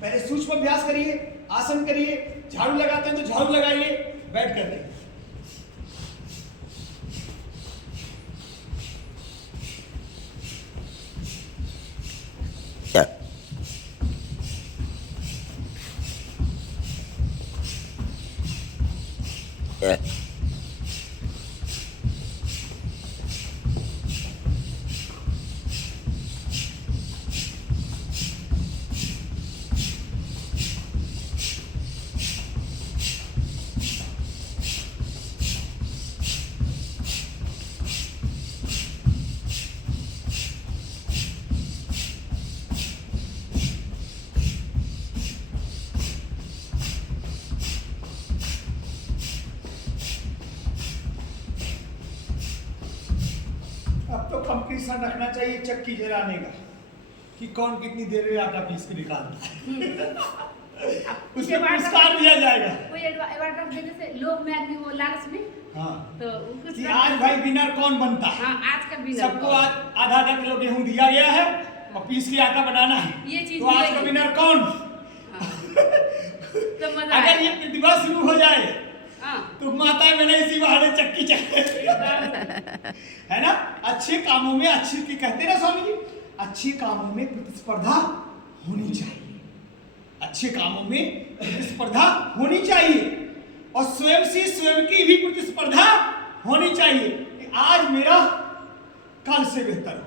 पहले सूक्ष्म अभ्यास करिए, आसन करिए, झाड़ू लगाते हैं तो झाड़ू लगाइए, बैठ कर देखिए। अब तो कंपटीशन रखना चाहिए चक्की जलाने का कि कौन कितनी देर में आटा पीस के निकालता है। उसके पुरस्कार दिया जाएगा। कोई अवार्ड रख देने से लोग में आदमी वो लालच में। हाँ। तो कि आज भाई विनर कौन बनता है। हाँ, आज का विनर सबको आज आधा किलो गेहूं दिया गया है और पीस के आटा बनाना है। ये चीज तो आज का विनर कौन? तो मजा अगर ये प्रतिभा शुरू हो जाए हाँ। तो माता मैंने इसी बहाने चक्की चाहिए है ना। अच्छे कामों में अच्छी की कहते ना स्वामी जी, अच्छे कामों में प्रतिस्पर्धा होनी चाहिए, अच्छे कामों में प्रतिस्पर्धा होनी चाहिए और स्वयं से स्वयं की भी प्रतिस्पर्धा होनी चाहिए कि आज मेरा कल से बेहतर हो,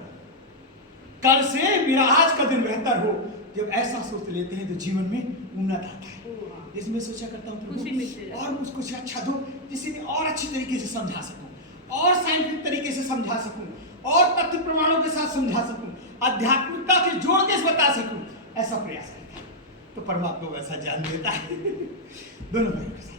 कल से मेरा आज का दिन बेहतर हो। जब ऐसा सोच लेते हैं तो जीवन में उन्नत आता है। इसमें सोचा करता हूँ प्रभु और मुझको कुछ अच्छा दो जिसे मैं और अच्छी तरीके से समझा सकूं, और साइंटिफिक तरीके से समझा सकूं, और तथ्य प्रमाणों के साथ समझा सकूं, आध्यात्मिकता के जोड़ के बता सकूं, ऐसा प्रयास करता है तो परमात्मा वैसा ज्ञान देता है। दोनों भाइयों के साथ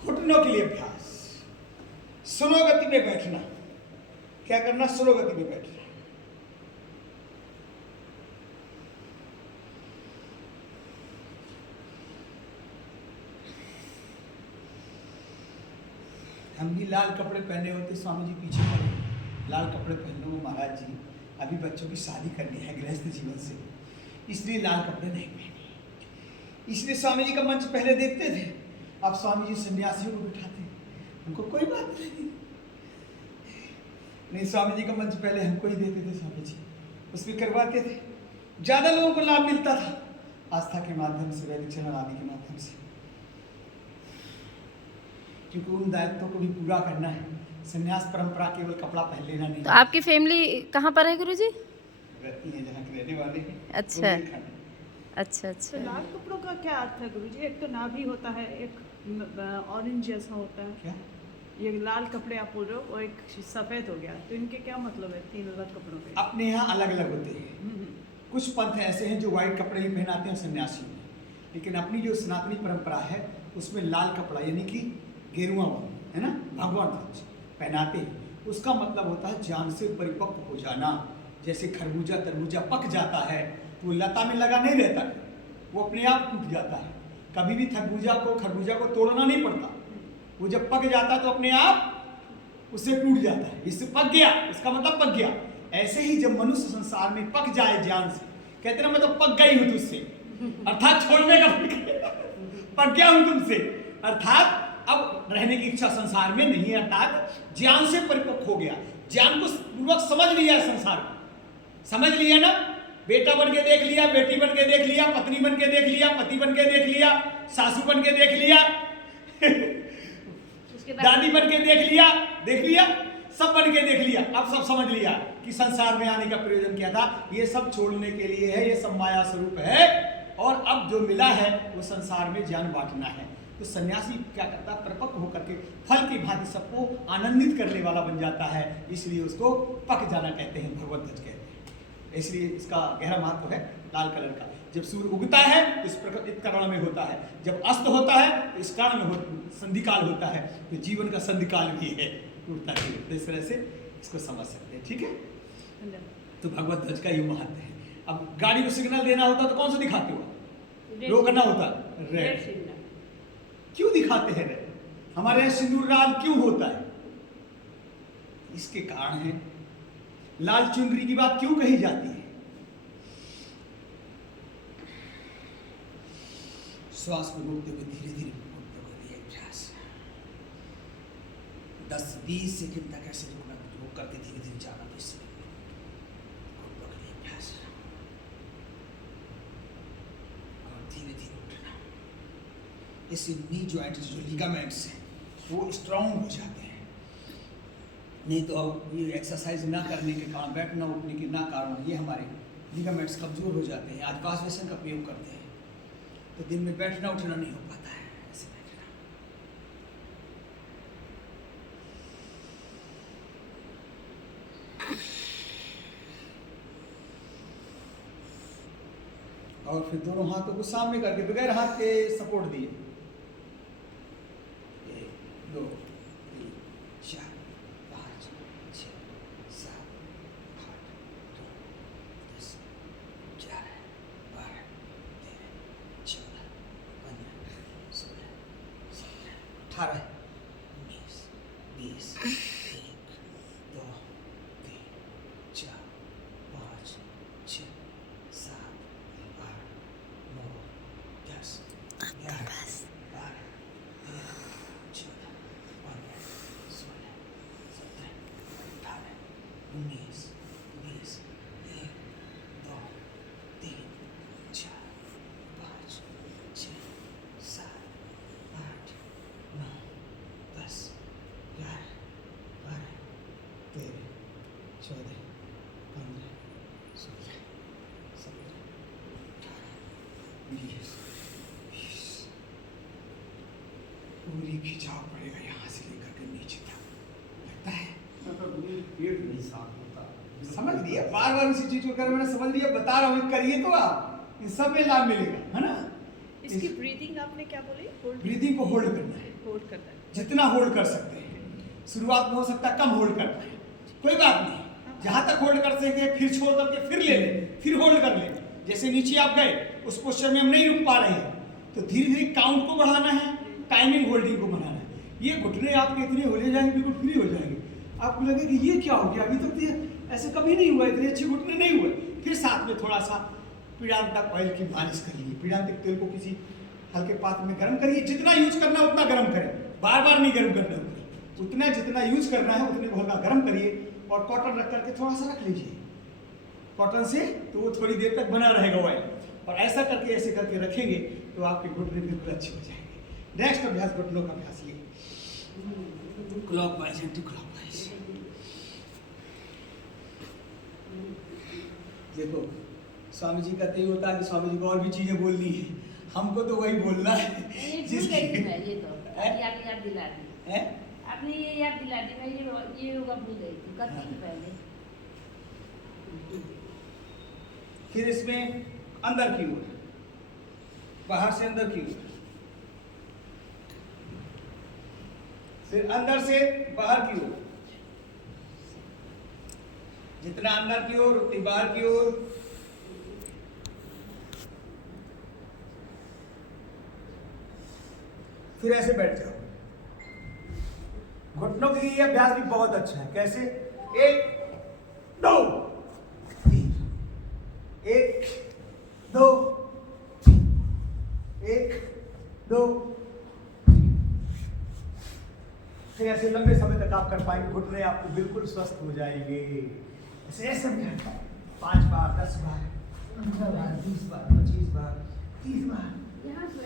घुटनों के लिए अभ्यास। सुनो गति में बैठना। क्या करना? सुनो गति में बैठना। हम भी लाल कपड़े पहने होते, स्वामी जी पीछे पड़े, लाल कपड़े पहन लो महाराज जी, अभी बच्चों की शादी करनी है गृहस्थ जीवन से, इसलिए लाल कपड़े नहीं पहने। इसलिए स्वामी जी का मंच पहले देखते थे, अब स्वामी जी सन्यासियों को बिठाते, हमको कोई बात नहीं। स्वामी जी का मंच पहले हमको ही देते थे स्वामी जी, उसमें करवाते थे, ज्यादा लोगों को लाभ मिलता था आस्था के माध्यम से, वैदिक चैनल आदि के माध्यम से, क्योंकि उन दायित्वों को भी पूरा करना है। संन्यास परंपरा केवल कपड़ा पहन लेना नहीं। तो आपकी फैमिली कहाँ पर है गुरुजी? रहती है जहाँ के रहने वाले हैं। अच्छा अच्छा। तो लाल कपड़ों का क्या अर्थ है गुरुजी? एक तो नाभि होता है, एक ऑरेंज जैसा होता है। क्या ये लाल कपड़े आप बोल रहे हो, वो एक सफेद हो गया, तो इनके क्या मतलब है तीन अलग कपड़ों के? अपने यहाँ अलग अलग होते हैं। कुछ पंथ ऐसे हैं जो व्हाइट कपड़े ही पहनाते हैं सन्यासी में, लेकिन अपनी जो सनातनी परंपरा है उसमें लाल कपड़ा यानी कि गेरुआ है ना, भगवान ध्वज पहनाते हैं। उसका मतलब होता है ज्ञान से परिपक्व हो जाना। जैसे खरबूजा तरबूजा पक जाता है, वो लता में लगा नहीं रहता, वो अपने आप टूट जाता है। कभी भी खरबूजा को तोड़ना नहीं पड़ता, वो जब पक जाता है तो अपने आप उससे टूट जाता है। इससे पक गया, इसका मतलब पक गया। ऐसे ही जब मनुष्य संसार में पक जाए ज्ञान से, कहते ना मैं तो पक गई हूं तुझसे, अर्थात छोड़ने का पक गया हूं तुमसे, अर्थात अब रहने की इच्छा संसार में नहीं है, अर्थात ज्ञान से परिपक्व हो गया, ज्ञान को पूर्वक समझ लिया है, संसार को समझ लिया ना। बेटा बन के देख लिया, बेटी बन के देख लिया, पत्नी बन के देख लिया, पति बन के देख लिया, सासू बन के देख लिया दादी बन के देख लिया, सब बन के देख लिया। अब सब समझ लिया कि संसार में आने का प्रयोजन क्या था, ये सब छोड़ने के लिए है, ये सब माया स्वरूप है, और अब जो मिला है वो संसार में ज्ञान बांटना है। तो सन्यासी क्या करता है, परिपक्व होकर के फल की भांति सबको आनंदित करने वाला बन जाता है, इसलिए उसको पक जाना कहते हैं, भगवत ध्वज कहते हैं। इसलिए इसका गहरा महत्व है लाल कलर का। जब सूर्य उगता है तो इस कर्ण में होता है, जब अस्त होता है तो इस कर्ण में संधिकाल होता है, तो जीवन का संधिकाल भी है, उगता है। तो इस तरह से इसको समझ सकते हैं, ठीक है। तो भगवत ध्वज का ये महत्व है। अब गाड़ी को सिग्नल देना होता तो कौन सा दिखाते हो? रोकना होता रेड। क्यों दिखाते हैं रेड? हमारे यहाँ सिंदूर लाल क्यों होता है? इसके कारण है। लाल चुनरी की बात क्यों कही जाती है? श्वास को रोकते हुए धीरे धीरे अभ्यास 10-20 सेकंड तक ऐसे रुकना, रोक करके धीरे धीरे जाना। तो इससे अभ्यास और धीरे धीरे उठना। इससे नी जॉइंट जो लिगामेंट्स हैं वो स्ट्रांग हो जाते हैं। नहीं तो अब ये एक्सरसाइज ना करने के कारण, बैठना उठने के ना कारण ये हमारे लिगामेंट्स कमजोर हो जाते हैं। आज वाशबेसिन का प्रयोग करते हैं तो दिन में बैठना उठना नहीं हो पाता है। ऐसे बैठना। और फिर दोनों हाथों को सामने करके बगैर हाथ के सपोर्ट दिए 1 2 3 4 5 6 7 8 9 10 11 12 13 14 15 16 17 18 19 20 1 2 3 4 5 6 7 8 9 10 11 12 13 14 15 16 17 18 19 20 1 2 3 4 5 6 7 8 9 10 11 12 13 14 15 16 17 18 20 पूरी खिंचाव पड़ेगा यहाँ से लेकर के नीचे तक। लगता है पेट नहीं साफ होता। समझ लिया। बार बार उसी चीज को कर, मैंने समझ लिया, बता रहा हूँ करिए तो आप इन सब में लाभ मिलेगा, है ना। इसकी ब्रीदिंग आपने क्या बोली? ब्रीदिंग को होल्ड करना है, होल्ड करना है। जितना होल्ड कर सकते हैं। शुरुआत में हो सकता है कम होल्ड कर पाए, कोई बात नहीं। जहां तक होल्ड कर सके फिर छोड़ करके फिर ले लें, फिर होल्ड कर लें। जैसे नीचे आप गए उस पोस्चर में हम नहीं रुक पा रहे हैं तो धीरे धीरे काउंट को बढ़ाना है, टाइमिंग होल्डिंग को बनाना है। ये घुटने आपके इतने हो जाएंगे, बिल्कुल फ्री हो जाएंगे। आपको लगे कि ये क्या हो गया, अभी तक तो ऐसे कभी नहीं हुआ, इतने अच्छे घुटने नहीं हुए। फिर साथ में थोड़ा सा पीड़ांतक ऑयल की मालिश करिए। पीड़ांतक तेल को किसी हल्के पात्र में गर्म करिए। जितना यूज करना उतना गर्म करें, बार बार नहीं गर्म करना। उतना जितना यूज करना है उतने को हल्का गर्म करिए और कॉटन रख करके थोड़ा सा रख लीजिए कॉटन से, तो वो थोड़ी देर तक बना रहेगा ऑयल। और ऐसा करके ऐसे करके रखेंगे तो आपके घुटने बिल्कुल अच्छे हो जाएंगे। नेक्स्ट अभ्यास घुटनों का अभ्यास ये क्लॉकवाइज एंटी क्लॉकवाइज। देखो स्वामी जी कहते ही होता है कि स्वामी जी को और भी चीजें बोलनी है, हमको तो वही बोलना है ये जिसकी तो याद दिला दी है। आपने ये याद दिला दी। मैं ये योगा भूल गई थी करती थी पहले। फिर इसमें अंदर की ओर, बाहर से अंदर की ओर, फिर अंदर से बाहर की ओर। जितना अंदर की ओर उतनी बाहर की ओर। फिर ऐसे बैठ जाओ। घुटनों के लिए अभ्यास भी बहुत अच्छा है। कैसे? 1 2 3 1 2 3 1 2 3। फिर ऐसे लंबे समय तक आप कर पाएंगे। घुटने आपको बिल्कुल स्वस्थ हो जाएंगे। ऐसे ऐसे 5 बार 10 बार 15 बार 20 बार 25 बार 30 बार। यहाँ से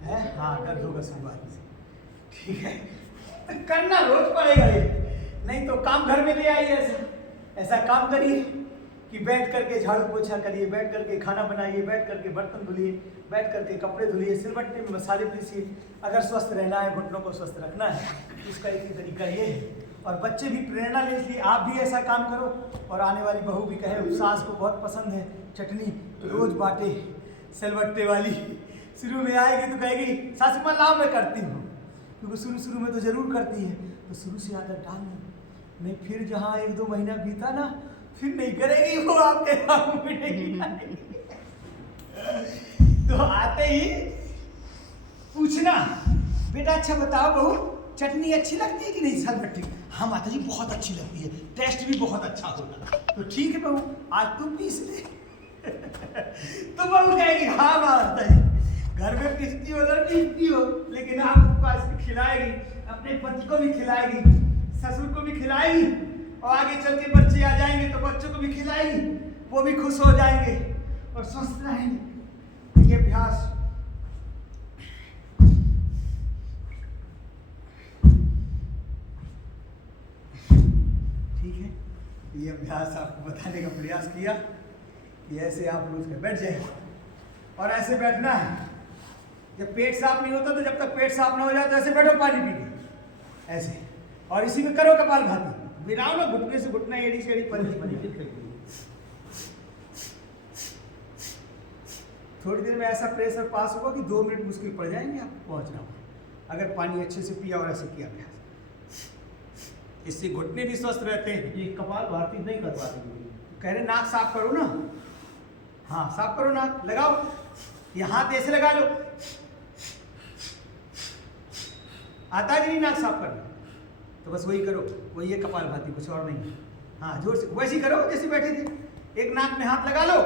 है हाँ, दर्द होगा शुरुआत से, ठीक है। तो करना रोज पड़ेगा ये, नहीं तो काम घर में ले आइए। ऐसा काम करिए कि बैठ करके झाड़ू पोछा करिए, बैठ करके खाना बनाइए, बैठ करके बर्तन धुलिए, बैठ करके कपड़े धुलिए, सिलबट्टे में मसाले पीसिए। अगर स्वस्थ रहना है, घुटनों को स्वस्थ रखना है, इसका एक ही तरीका ये है। और बच्चे भी प्रेरणा ले, इसलिए आप भी ऐसा काम करो। और आने वाली बहू भी कहे सास को बहुत पसंद है चटनी, तो रोज बांटे सिलबट्टे वाली। शुरू में आएगी तो कहेगी सासू माँ लाओ मैं करती हूँ, क्योंकि शुरू में तो जरूर करती है। तो शुरू से आदत डालना, नहीं फिर जहाँ 1-2 महीना बीता ना, फिर नहीं करेगी वो, आपके काम मिटेगी। तो आते ही पूछना, बेटा अच्छा बताओ बहू, चटनी अच्छी लगती है कि नहीं सालभट्टी? हाँ माता जी बहुत अच्छी लगती है, टेस्ट भी बहुत अच्छा होता। तो ठीक है बहू, आज तुम पीस ले। तो बहू कहेगी हाँ माता जी, घर में पीसती हो उधर पीसती हो, लेकिन आपको पास खिलाएगी, अपने पति को भी खिलाएगी, ससुर को भी खिलाएगी, और आगे चल के बच्चे आ जाएंगे तो बच्चों को भी खिलाएगी, वो भी खुश हो जाएंगे और स्वस्थ रहेंगे। ये अभ्यास ठीक है, ये अभ्यास आपको बताने का प्रयास किया कि ऐसे आप रोज के बैठ जाए, और ऐसे बैठना है। जब पेट साफ नहीं होता तो जब तक पेट साफ ना हो जाए तो ऐसे बैठो पानी पी के ऐसे, और इसी में करो कपालभाति, बिनाओ ना घुटने से घुटना, एड़ी से एड़ी पलटी। थोड़ी देर में ऐसा प्रेशर पास होगा कि 2 मिनट मुश्किल पड़ जाएंगे आपको पहुंचना, अगर पानी अच्छे से पिया और ऐसे किया अभ्यास। इससे घुटने भी स्वस्थ रहते हैं। ये कपालभाति नहीं कर पाते गुरुजी। कह रहे नाक साफ करो ना, हाँ साफ करो, नाक लगाओ, ये हाथ ऐसे लगा लो, आता है कि नहीं नाक साफ करना? तो बस वही करो, वही है कपालभाति, कुछ और नहीं। हाँ जोर से वैसे ही करो जैसे बैठे थे, एक नाक में हाथ लगा लो,